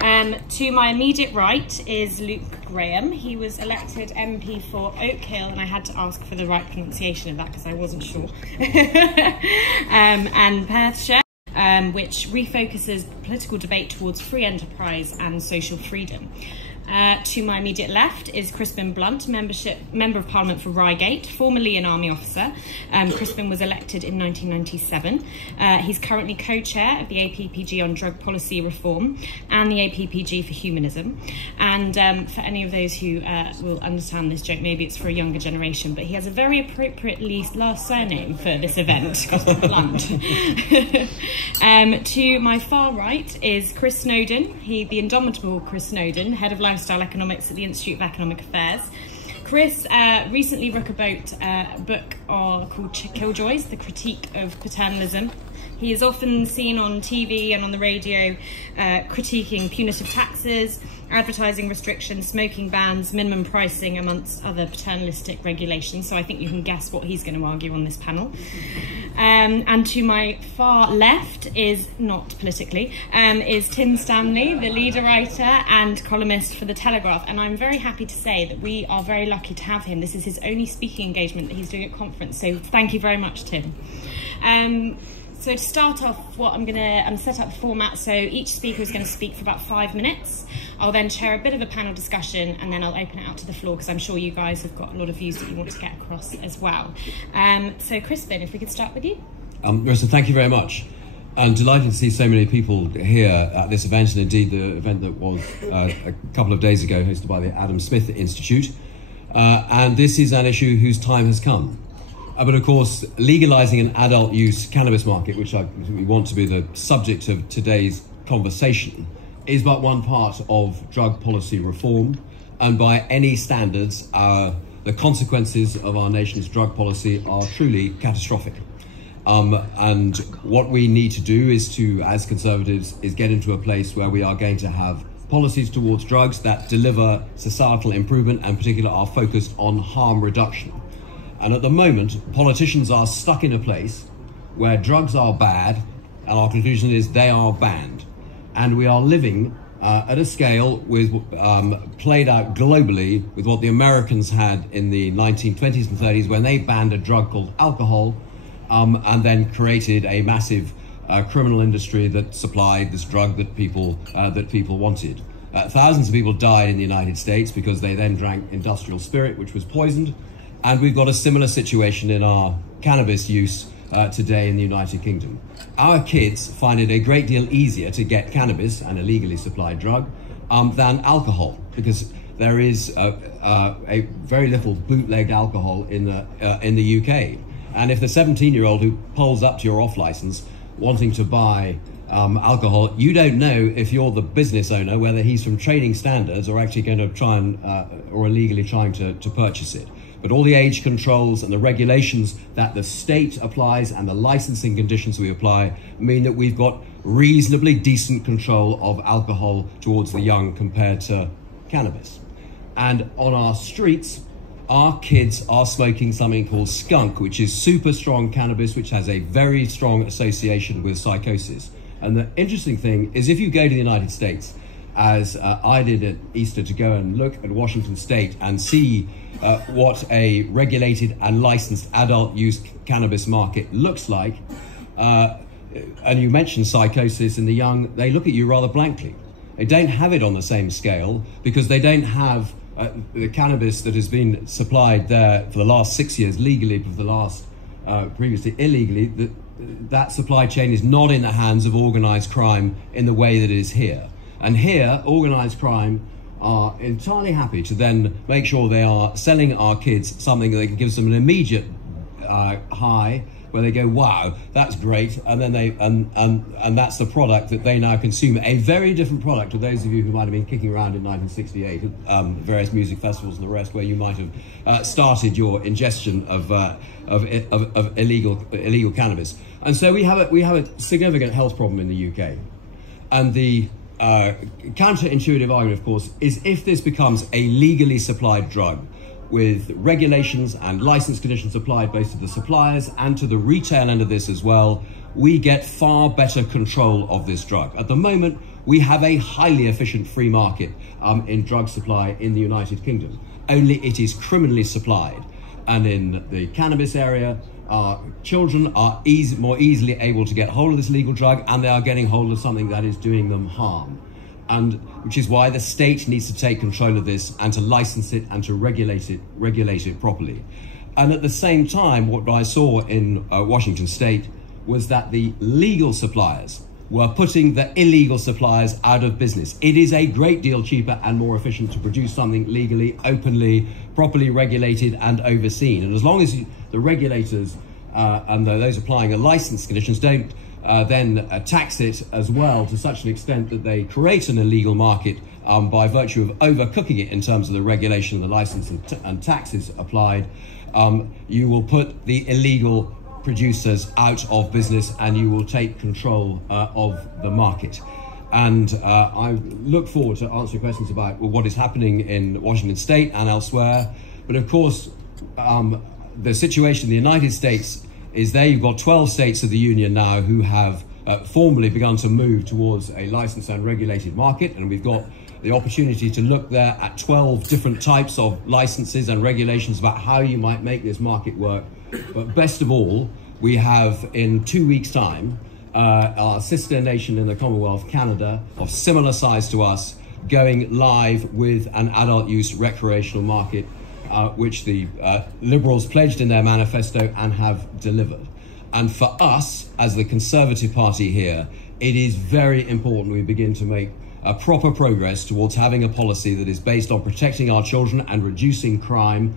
To my immediate right is Luke Graham. He was elected MP for Oak Hill, and I had to ask for the right pronunciation of that because I wasn't sure. And Perthshire, which refocuses political debate towards free enterprise and social freedom. To my immediate left is Cripsin Blunt, Member of Parliament for Reigate, formerly an army officer. Cripsin was elected in 1997. He's currently co-chair of the APPG on drug policy reform and the APPG for humanism. And for any of those who will understand this joke, maybe it's for a younger generation, but he has a very appropriate last surname for this event, Cripsin Blunt. To my far right is Chris Snowdon, the indomitable Chris Snowdon, head of lifestyle economics at the Institute of Economic Affairs. Chris recently wrote a book called Killjoys, The Critique of Paternalism. He is often seen on TV and on the radio critiquing punitive taxes, advertising restrictions, smoking bans, minimum pricing, amongst other paternalistic regulations. So I think you can guess what he's going to argue on this panel. And to my far left is, not politically, is Tim Stanley, the leader writer and columnist for The Telegraph. And I'm very happy to say that we are very lucky to have him. This is his only speaking engagement that he's doing at conference. So thank you very much, Tim. So to start off, I'm set up the format. So each speaker is going to speak for about 5 minutes. I'll then chair a bit of a panel discussion, and then I'll open it out to the floor because I'm sure you guys have got a lot of views that you want to get across as well. So Cripsin, if we could start with you. Nerissa, thank you very much. I'm delighted to see so many people here at this event, and indeed the event that was a couple of days ago hosted by the Adam Smith Institute. And this is an issue whose time has come. But of course, legalising an adult use cannabis market, which we want to be the subject of today's conversation, is but one part of drug policy reform. And by any standards, the consequences of our nation's drug policy are truly catastrophic. And what we need to do is to, as Conservatives, is get into a place where we are going to have policies towards drugs that deliver societal improvement and particularly are focused on harm reduction. And at the moment, politicians are stuck in a place where drugs are bad, and our conclusion is they are banned. And we are living at a scale with played out globally with what the Americans had in the 1920s and 30s when they banned a drug called alcohol, and then created a massive criminal industry that supplied this drug that people wanted. Thousands of people died in the United States because they then drank industrial spirit, which was poisoned. And we've got a similar situation in our cannabis use today in the United Kingdom. Our kids find it a great deal easier to get cannabis, an illegally supplied drug, than alcohol, because there is a very little bootlegged alcohol in the UK. And if the 17-year-old who pulls up to your off license wanting to buy alcohol, you don't know if you're the business owner whether he's from trading standards or actually going to try and or illegally trying to purchase it. But all the age controls and the regulations that the state applies and the licensing conditions we apply mean that we've got reasonably decent control of alcohol towards the young compared to cannabis. And on our streets, our kids are smoking something called skunk, which is super strong cannabis, which has a very strong association with psychosis. And the interesting thing is, if you go to the United States, as I did at Easter, to go and look at Washington State and see what a regulated and licensed adult use cannabis market looks like, and you mentioned psychosis in the young, they look at you rather blankly. They don't have it on the same scale because they don't have the cannabis that has been supplied there for the last 6 years legally, but for the last previously illegally. That supply chain is not in the hands of organised crime in the way that it is here. And here, organised crime are entirely happy to then make sure they are selling our kids something that gives them an immediate high, where they go, wow, that's great, and then and that's the product that they now consume. A very different product to those of you who might have been kicking around in 1968 at various music festivals and the rest, where you might have started your ingestion of illegal cannabis. And so we have a significant health problem in the UK, and the counterintuitive argument, of course, is if this becomes a legally supplied drug with regulations and license conditions applied both to the suppliers and to the retail end of this as well, we get far better control of this drug. At the moment, We have a highly efficient free market in drug supply in the United Kingdom, only it is criminally supplied. And in the cannabis area, children are more easily able to get hold of this legal drug, and they are getting hold of something that is doing them harm. And which is why the state needs to take control of this and to license it and to regulate it properly. And at the same time, what I saw in Washington State was that the legal suppliers were putting the illegal suppliers out of business. It is a great deal cheaper and more efficient to produce something legally, openly, properly regulated and overseen. And as long as the regulators and those applying the license conditions don't then tax it as well to such an extent that they create an illegal market by virtue of overcooking it in terms of the regulation, the license and taxes applied, you will put the illegal producers out of business and you will take control of the market. And I look forward to answering questions about what is happening in Washington State and elsewhere. But of course, the situation in the United States is there. You've got 12 states of the Union now who have formally begun to move towards a licensed and regulated market. And we've got the opportunity to look there at 12 different types of licenses and regulations about how you might make this market work. But best of all, we have in 2 weeks' time, our sister nation in the Commonwealth, Canada, of similar size to us, going live with an adult use recreational market, which the Liberals pledged in their manifesto and have delivered. And for us, as the Conservative Party here, it is very important we begin to make proper progress towards having a policy that is based on protecting our children and reducing crime.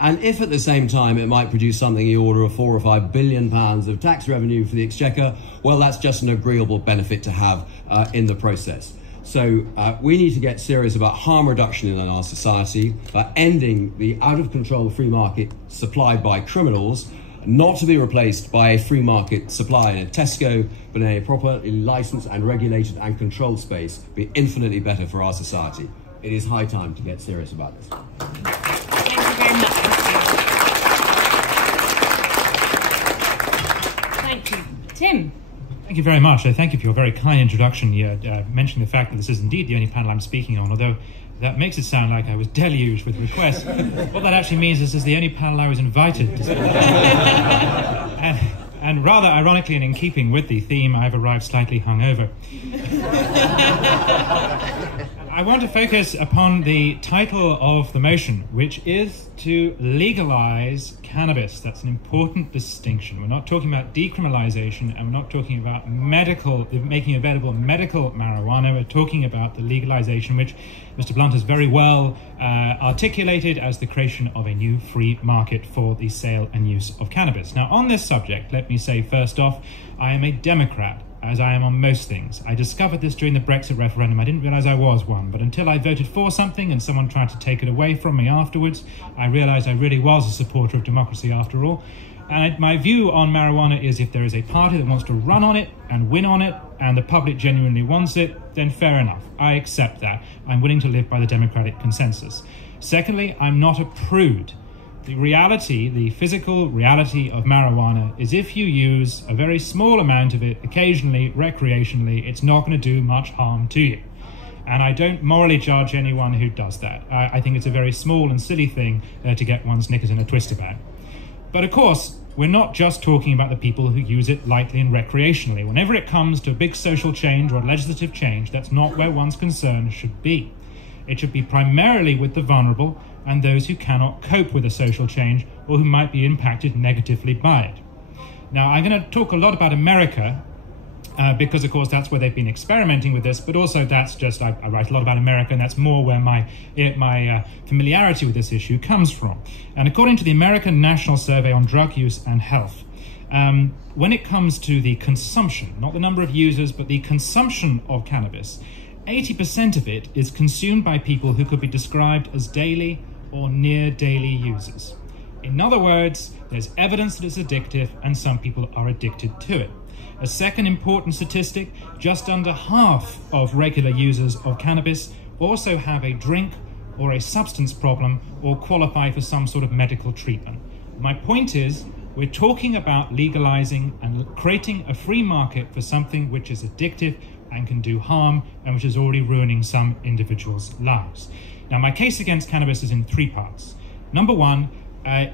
And if at the same time it might produce something in the order of £4 or £5 billion of tax revenue for the Exchequer, well, that's just an agreeable benefit to have in the process. So we need to get serious about harm reduction in our society, by ending the out-of-control free market supplied by criminals, not to be replaced by a free market supply in a Tesco, but in a properly licensed and regulated and controlled space, be infinitely better for our society. It is high time to get serious about this. Thank you very much. Thank you. Tim. Thank you very much. Thank you for your very kind introduction. You mentioned the fact that this is indeed the only panel I'm speaking on, although that makes it sound like I was deluged with requests. What that actually means is this is the only panel I was invited to speak on. And rather ironically and in keeping with the theme, I've arrived slightly hungover. I want to focus upon the title of the motion, which is to legalise cannabis. That's an important distinction. We're not talking about decriminalisation, and we're not talking about making available medical marijuana. We're talking about the legalisation, which Mr. Blunt has very well articulated as the creation of a new free market for the sale and use of cannabis. Now, on this subject, let me say first off, I am a Democrat, as I am on most things. I discovered this during the Brexit referendum. I didn't realise I was one, but until I voted for something and someone tried to take it away from me afterwards, I realised I really was a supporter of democracy after all. And my view on marijuana is if there is a party that wants to run on it and win on it, and the public genuinely wants it, then fair enough. I accept that. I'm willing to live by the democratic consensus. Secondly, I'm not a prude. The reality, the physical reality of marijuana is if you use a very small amount of it, occasionally, recreationally, it's not going to do much harm to you. And I don't morally judge anyone who does that. I think it's a very small and silly thing to get one's knickers in a twist about. But of course, we're not just talking about the people who use it lightly and recreationally. Whenever it comes to a big social change or legislative change, that's not where one's concern should be. It should be primarily with the vulnerable and those who cannot cope with a social change or who might be impacted negatively by it. Now, I'm going to talk a lot about America because, of course, that's where they've been experimenting with this, but also that's just, I write a lot about America, and that's more where my familiarity with this issue comes from. And according to the American National Survey on Drug Use and Health, when it comes to the consumption, not the number of users, but the consumption of cannabis, 80% of it is consumed by people who could be described as daily or near daily users. In other words, there's evidence that it's addictive and some people are addicted to it. A second important statistic, just under half of regular users of cannabis also have a drink or a substance problem or qualify for some sort of medical treatment. My point is, we're talking about legalizing and creating a free market for something which is addictive and can do harm, and which is already ruining some individuals' lives. Now, my case against cannabis is in 3 parts. Number 1,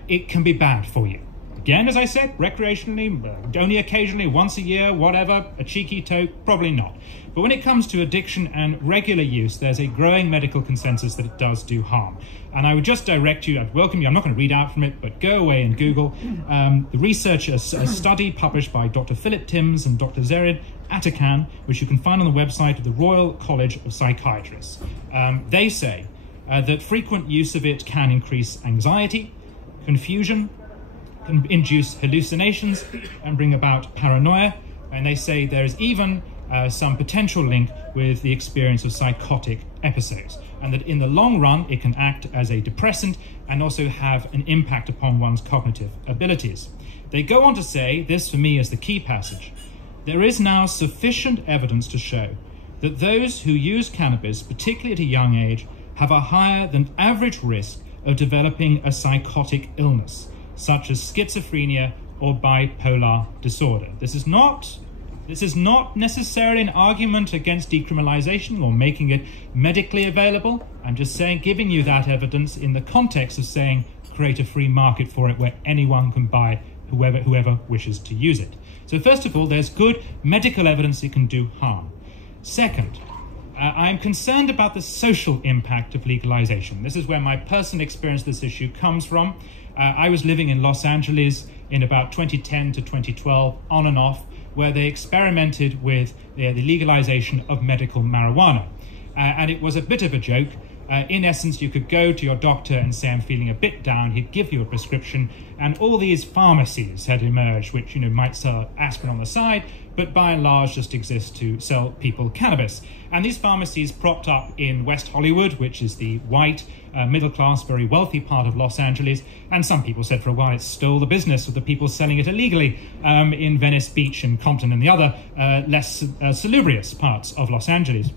it can be bad for you. Again, as I said, recreationally, only occasionally, once a year, whatever, a cheeky toke, probably not. But when it comes to addiction and regular use, there's a growing medical consensus that it does do harm. And I would just direct you, I'd welcome you, I'm not going to read out from it, but go away and Google the research, a study published by Dr. Philip Timms and Dr. Zerid Atakan, which you can find on the website of the Royal College of Psychiatrists. They say that frequent use of it can increase anxiety, confusion, can induce hallucinations and bring about paranoia, and they say there is even some potential link with the experience of psychotic episodes, and that in the long run it can act as a depressant and also have an impact upon one's cognitive abilities. They go on to say, this for me is the key passage, there is now sufficient evidence to show that those who use cannabis, particularly at a young age, have a higher than average risk of developing a psychotic illness, such as schizophrenia or bipolar disorder. This is not necessarily an argument against decriminalisation or making it medically available. I'm just saying, giving you that evidence in the context of saying, create a free market for it where anyone can buy, whoever wishes to use it. So first of all, there's good medical evidence it can do harm. Second, I'm concerned about the social impact of legalisation. This is where my personal experience of this issue comes from. I was living in Los Angeles in about 2010 to 2012, on and off, where they experimented with the legalization of medical marijuana. And it was a bit of a joke. In essence, you could go to your doctor and say, I'm feeling a bit down. He'd give you a prescription, and all these pharmacies had emerged, which might sell aspirin on the side, but by and large just exist to sell people cannabis. And these pharmacies propped up in West Hollywood, which is the white, middle-class, very wealthy part of Los Angeles. And some people said for a while it stole the business of the people selling it illegally in Venice Beach and Compton and the other less salubrious parts of Los Angeles.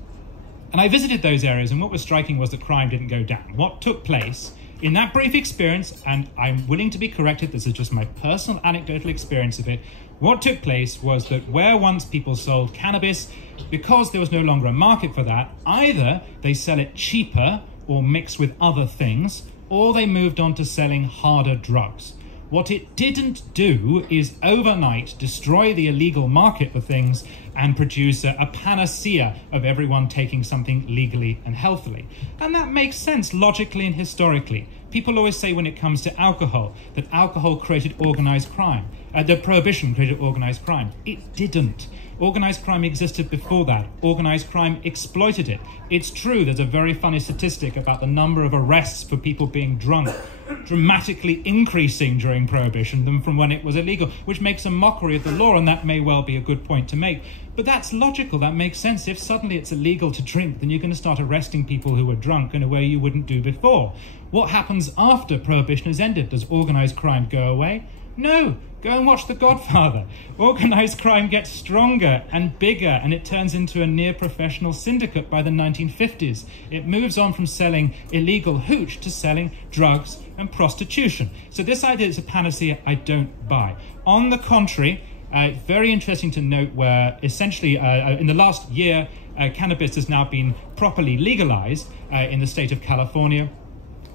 And I visited those areas, and what was striking was that crime didn't go down. What took place in that brief experience, and I'm willing to be corrected, this is just my personal anecdotal experience of it, what took place was that where once people sold cannabis, because there was no longer a market for that, either they sell it cheaper or mixed with other things, or they moved on to selling harder drugs. What it didn't do is overnight destroy the illegal market for things and produce a panacea of everyone taking something legally and healthily. And that makes sense logically and historically. People always say when it comes to alcohol, that alcohol created organized crime. The prohibition created organized crime. It didn't. Organized crime existed before that. Organized crime exploited it. It's true, there's a very funny statistic about the number of arrests for people being drunk dramatically increasing during Prohibition than from when it was illegal, which makes a mockery of the law, and that may well be a good point to make. But that's logical, that makes sense. If suddenly it's illegal to drink, then you're going to start arresting people who are drunk in a way you wouldn't do before. What happens after Prohibition has ended? Does organized crime go away? No. Go and watch The Godfather. Organized crime gets stronger and bigger, and it turns into a near-professional syndicate by the 1950s. It moves on from selling illegal hooch to selling drugs and prostitution. So this idea is a panacea I don't buy. On the contrary, very interesting to note where essentially in the last year, cannabis has now been properly legalized in the state of California.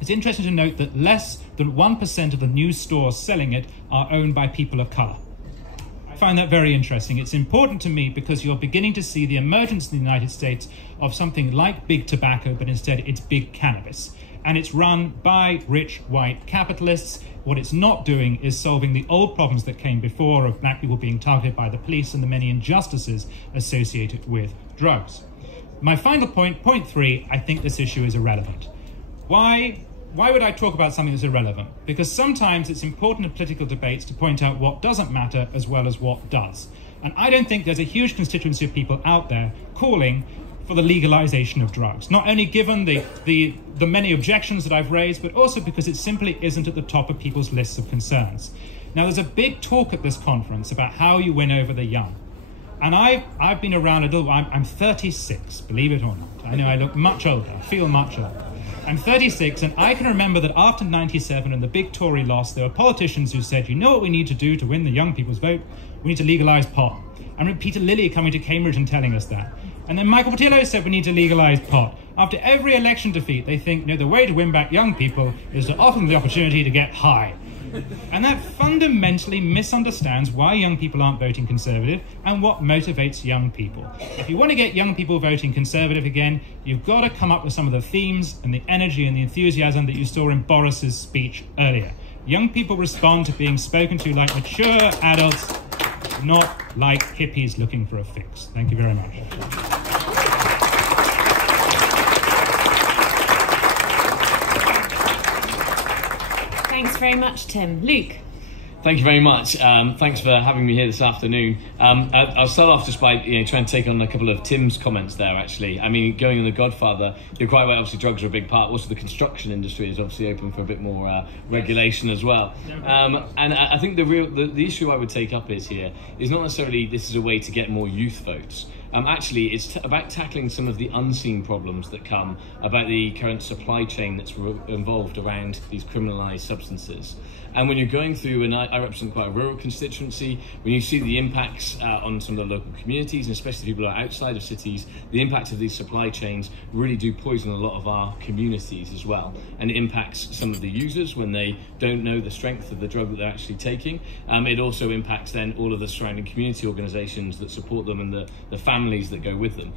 It's interesting to note that less than 1% of the new stores selling it are owned by people of color. I find that very interesting. It's important to me because you're beginning to see the emergence in the United States of something like big tobacco, but instead it's big cannabis. And it's run by rich white capitalists. What it's not doing is solving the old problems that came before of black people being targeted by the police and the many injustices associated with drugs. My final point, point 3, I think this issue is irrelevant. Why would I talk about something that's irrelevant? Because sometimes it's important in political debates to point out what doesn't matter as well as what does. And I don't think there's a huge constituency of people out there calling for the legalization of drugs, not only given the many objections that I've raised, but also because it simply isn't at the top of people's lists of concerns. Now, there's a big talk at this conference about how you win over the young. And I've been around a little while. I'm 36, believe it or not. I know I look much older, I feel much older. I'm 36, and I can remember that after 97 and the big Tory loss, there were politicians who said, you know what we need to do to win the young people's vote? We need to legalise pot. I remember Peter Lilly coming to Cambridge and telling us that. And then Michael Portillo said we need to legalise pot. After every election defeat, they think, the way to win back young people is to offer them the opportunity to get high. And that fundamentally misunderstands why young people aren't voting Conservative and what motivates young people. If you want to get young people voting Conservative again, you've got to come up with some of the themes and the energy and the enthusiasm that you saw in Boris's speech earlier. Young people respond to being spoken to like mature adults, not like hippies looking for a fix. Thank you very much. Thanks very much, Tim. Luke. Thank you very much. Thanks for having me here this afternoon. I'll start off just by trying to take on a couple of Tim's comments there, actually. I mean, going on The Godfather, you're quite right, obviously drugs are a big part. Also, the construction industry is obviously open for a bit more regulation as well. And I think the issue I would take up is not necessarily this is a way to get more youth votes. Actually, it's about tackling some of the unseen problems that come about the current supply chain that's involved around these criminalised substances. And when you're going through, and I represent quite a rural constituency, when you see the impacts on some of the local communities, and especially people who are outside of cities, the impact of these supply chains really do poison a lot of our communities as well. And it impacts some of the users when they don't know the strength of the drug that they're actually taking. It also impacts then all of the surrounding community organisations that support them and the families that go with them.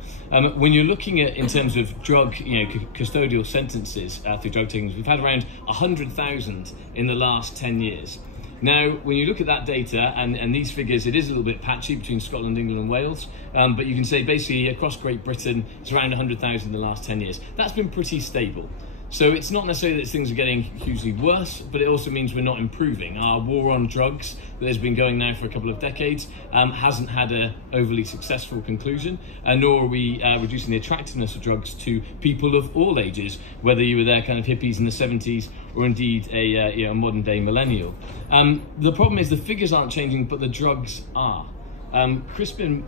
When you're looking at, in terms of drug, custodial sentences through drug takings, we've had around 100,000 in the last 10 years. Now, when you look at that data, and these figures, it is a little bit patchy between Scotland, England and Wales, but you can say basically across Great Britain, it's around 100,000 in the last 10 years. That's been pretty stable. So it's not necessarily that things are getting hugely worse, but it also means we're not improving. Our war on drugs that has been going now for a couple of decades hasn't had an overly successful conclusion, nor are we reducing the attractiveness of drugs to people of all ages, whether you were there kind of hippies in the 70s or indeed a modern day millennial. The problem is the figures aren't changing, but the drugs are. Cripsin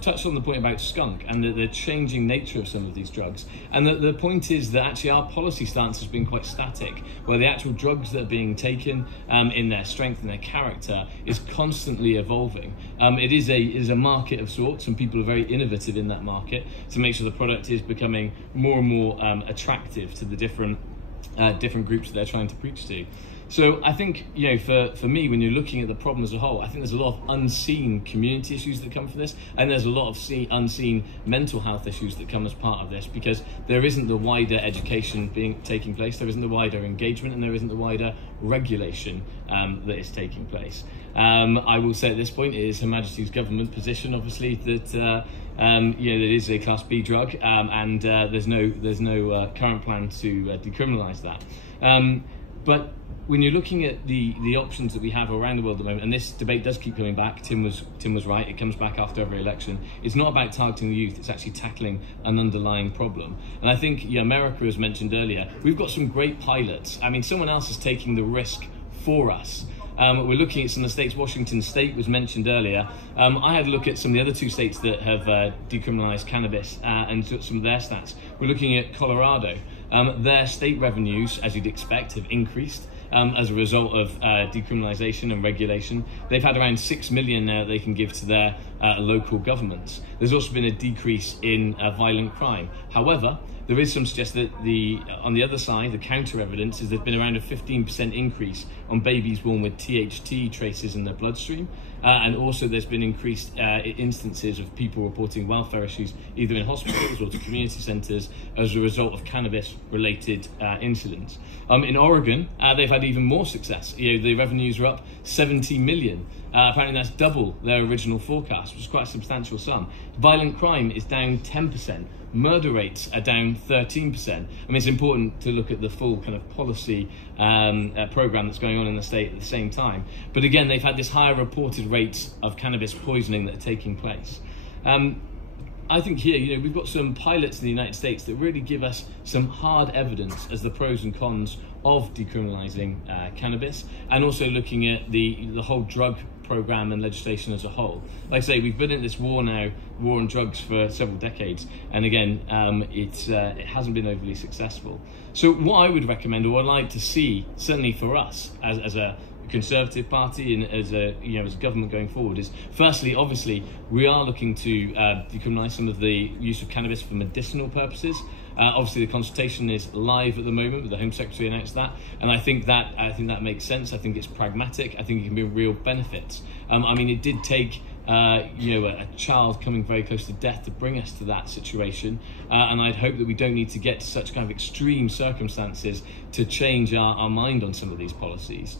touched on the point about skunk and the changing nature of some of these drugs, and the point is that actually our policy stance has been quite static, where the actual drugs that are being taken in their strength and their character is constantly evolving. It is a market of sorts, and people are very innovative in that market to make sure the product is becoming more and more attractive to the different groups that they're trying to preach to. So I think, for me, when you're looking at the problem as a whole, I think there's a lot of unseen community issues that come from this, and there's a lot of unseen mental health issues that come as part of this, because there isn't the wider education taking place, there isn't the wider engagement, and there isn't the wider regulation that is taking place. I will say at this point, it is Her Majesty's government position, obviously, that it is a Class B drug, and there's no current plan to decriminalise that. But when you're looking at the options that we have around the world at the moment, and this debate does keep coming back, Tim was right, it comes back after every election, it's not about targeting the youth, it's actually tackling an underlying problem. And I think America, as mentioned earlier, we've got some great pilots. I mean, someone else is taking the risk for us. We're looking at some of the states. Washington State was mentioned earlier. I had a look at some of the other two states that have decriminalised cannabis and some of their stats. We're looking at Colorado. Their state revenues, as you'd expect, have increased as a result of decriminalisation and regulation. They've had around 6 million now they can give to their local governments. There's also been a decrease in violent crime. However, there is some suggest that on the other side, the counter evidence is there's been around a 15% increase on babies born with THC traces in their bloodstream. And also there's been increased instances of people reporting welfare issues either in hospitals or to community centres as a result of cannabis-related incidents. In Oregon, they've had even more success. The revenues are up 70 million. Apparently that's double their original forecast, which is quite a substantial sum. Violent crime is down 10%. Murder rates are down 13%. I mean, it's important to look at the full kind of policy programme that's going on in the state at the same time. But again, they've had this higher reported rates of cannabis poisoning that are taking place. I think here, we've got some pilots in the United States that really give us some hard evidence as the pros and cons of decriminalising cannabis, and also looking at the whole drug programme and legislation as a whole. Like I say, we've been in this war on drugs for several decades, and again, it hasn't been overly successful. So what I would recommend, or I'd like to see, certainly for us as a Conservative Party and as a government going forward is, firstly, obviously, we are looking to decriminalise some of the use of cannabis for medicinal purposes. Obviously, the consultation is live at the moment, with the Home Secretary announced that, and I think that makes sense. I think it's pragmatic. I think it can be real benefits. I mean, it did take a child coming very close to death to bring us to that situation, and I'd hope that we don't need to get to such kind of extreme circumstances to change our mind on some of these policies.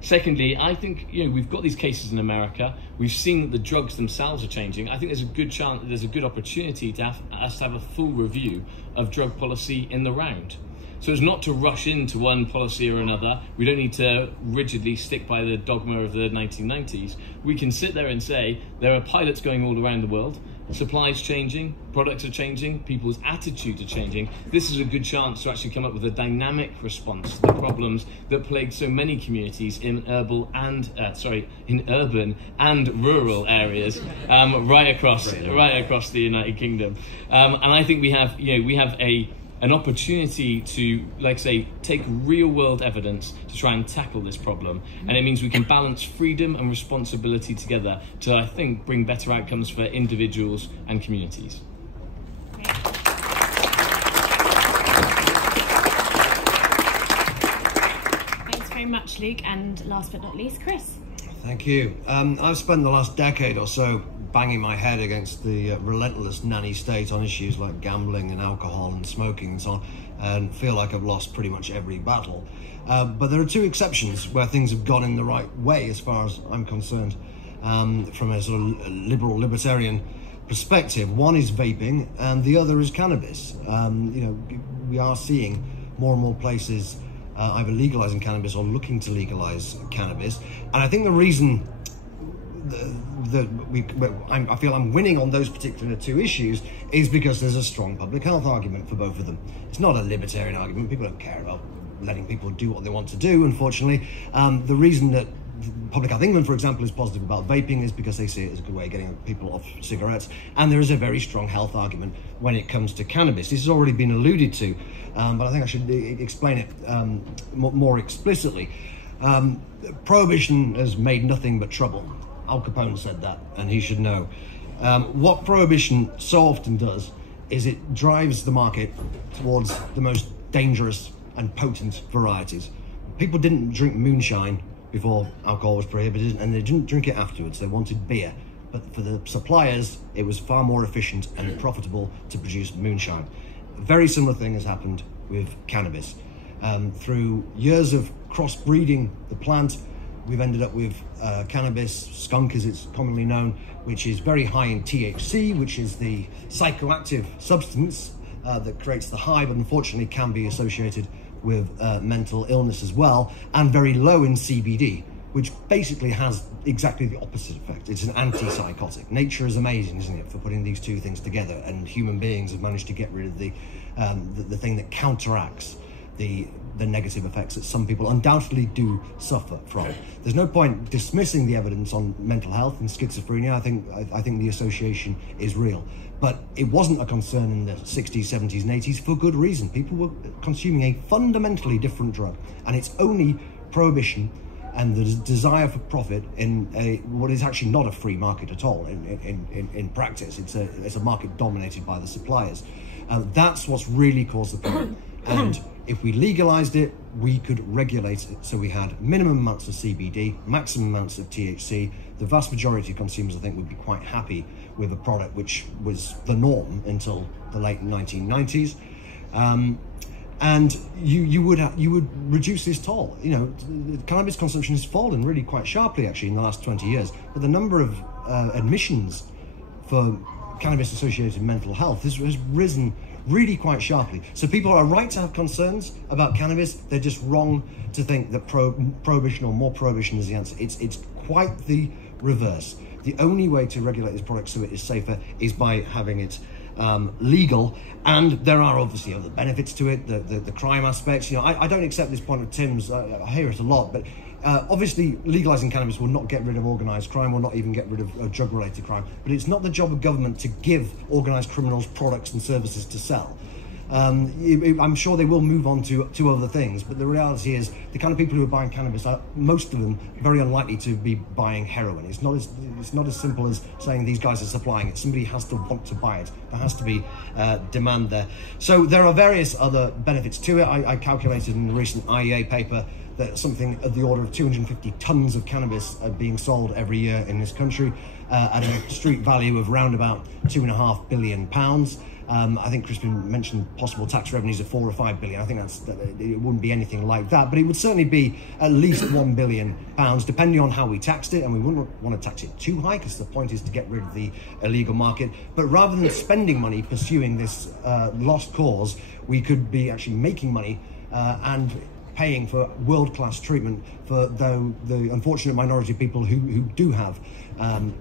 Secondly, I think we've got these cases in America. We've seen that the drugs themselves are changing. I think there's a good chance, there's a good opportunity to have a full review of drug policy in the round. So as not to rush into one policy or another. We don't need to rigidly stick by the dogma of the 1990s. We can sit there and say there are pilots going all around the world. Supply's changing, products are changing, people's attitudes are changing. This is a good chance to actually come up with a dynamic response to the problems that plague so many communities in urban and rural areas right across the United Kingdom. And I think we have an opportunity to, like I say, take real-world evidence to try and tackle this problem. And it means we can balance freedom and responsibility together to, I think, bring better outcomes for individuals and communities. Thanks very much, Luke. And last but not least, Chris. Thank you. I've spent the last decade or so banging my head against the relentless nanny state on issues like gambling and alcohol and smoking and so on, and feel like I've lost pretty much every battle. But there are two exceptions where things have gone in the right way as far as I'm concerned, from a sort of liberal libertarian perspective. One is vaping and the other is cannabis. We are seeing more and more places either legalising cannabis or looking to legalise cannabis. And I think the reason I feel I'm winning on those particular two issues is because there's a strong public health argument for both of them. It's not a libertarian argument. People don't care about letting people do what they want to do, unfortunately. The reason that Public Health England, for example, is positive about vaping is because they see it as a good way of getting people off cigarettes. And there is a very strong health argument when it comes to cannabis. This has already been alluded to, but I think I should explain it more explicitly. Prohibition has made nothing but trouble. Al Capone said that, and he should know. What prohibition so often does is it drives the market towards the most dangerous and potent varieties. People didn't drink moonshine before alcohol was prohibited, and they didn't drink it afterwards. They wanted beer. But for the suppliers, it was far more efficient and profitable to produce moonshine. A very similar thing has happened with cannabis. Through years of crossbreeding the plant, we've ended up with cannabis, skunk as it's commonly known, which is very high in THC, which is the psychoactive substance that creates the high, but unfortunately can be associated with mental illness as well, and very low in CBD, which basically has exactly the opposite effect. It's an antipsychotic. Nature is amazing, isn't it, for putting these two things together, and human beings have managed to get rid of the thing that counteracts the negative effects that some people undoubtedly do suffer from. There's no point dismissing the evidence on mental health and schizophrenia. I think the association is real. But it wasn't a concern in the 60s, 70s and 80s for good reason. People were consuming a fundamentally different drug, and it's only prohibition and the desire for profit in what is actually not a free market at all in practice. It's a market dominated by the suppliers. That's what's really caused the problem. And if we legalized it, we could regulate it. So we had minimum amounts of CBD, maximum amounts of THC. The vast majority of consumers, I think, would be quite happy with a product which was the norm until the late 1990s. And you would reduce this toll. Cannabis consumption has fallen really quite sharply, actually, in the last 20 years. But the number of admissions for cannabis-associated mental health has risen really quite sharply. So people are right to have concerns about cannabis. They're just wrong to think that prohibition or more prohibition is the answer. It's quite the reverse. The only way to regulate this product so it is safer is by having it legal, and there are obviously other benefits to it, the crime aspects. I don't accept this point of Tim's. I hear it a lot, but obviously legalising cannabis will not get rid of organised crime, will not even get rid of drug-related crime, but it's not the job of government to give organised criminals products and services to sell. I'm sure they will move on to other things, but the reality is the kind of people who are buying cannabis are, most of them, very unlikely to be buying heroin. It's not as simple as saying these guys are supplying it. Somebody has to want to buy it. There has to be demand there. So there are various other benefits to it. I calculated in a recent IEA paper that something of the order of 250 tons of cannabis are being sold every year in this country at a street value of around about £2.5 billion. I think Crispin mentioned possible tax revenues of 4 or 5 billion. I think it wouldn't be anything like that, but it would certainly be at least £1 billion, depending on how we taxed it. And we wouldn't want to tax it too high, because the point is to get rid of the illegal market. But rather than spending money pursuing this lost cause, we could be actually making money and paying for world-class treatment for the unfortunate minority of people who do have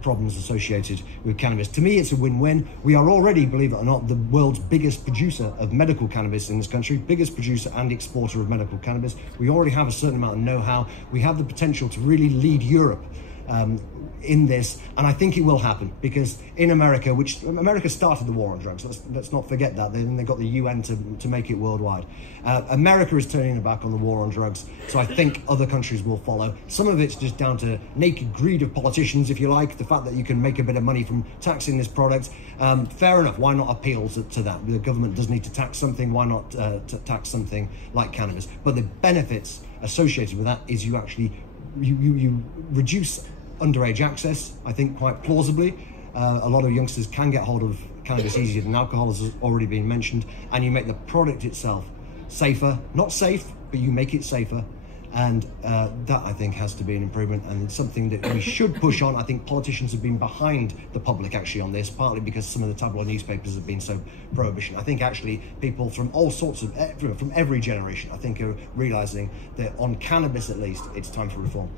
problems associated with cannabis. To me, it's a win-win. We are already, believe it or not, the world's biggest producer of medical cannabis in this country, biggest producer and exporter of medical cannabis. We already have a certain amount of know-how. We have the potential to really lead Europe in this, and I think it will happen, because in America, which America started the war on drugs, let's not forget that. Then they got the UN to make it worldwide. America is turning their back on the war on drugs, so I think other countries will follow. Some of it's just down to naked greed of politicians, if you like, the fact that you can make a bit of money from taxing this product. Fair enough, why not appeal to that? The government does need to tax something, why not tax something like cannabis? But the benefits associated with that is you actually you reduce underage access, I think, quite plausibly. A lot of youngsters can get hold of cannabis easier than alcohol, as has already been mentioned, and you make the product itself safer. Not safe, but you make it safer, and that, I think, has to be an improvement, and it's something that we should push on. I think politicians have been behind the public, actually, on this, partly because some of the tabloid newspapers have been so prohibition. I think, actually, people from all sorts of, from every generation, I think, are realising that on cannabis, at least, it's time for reform.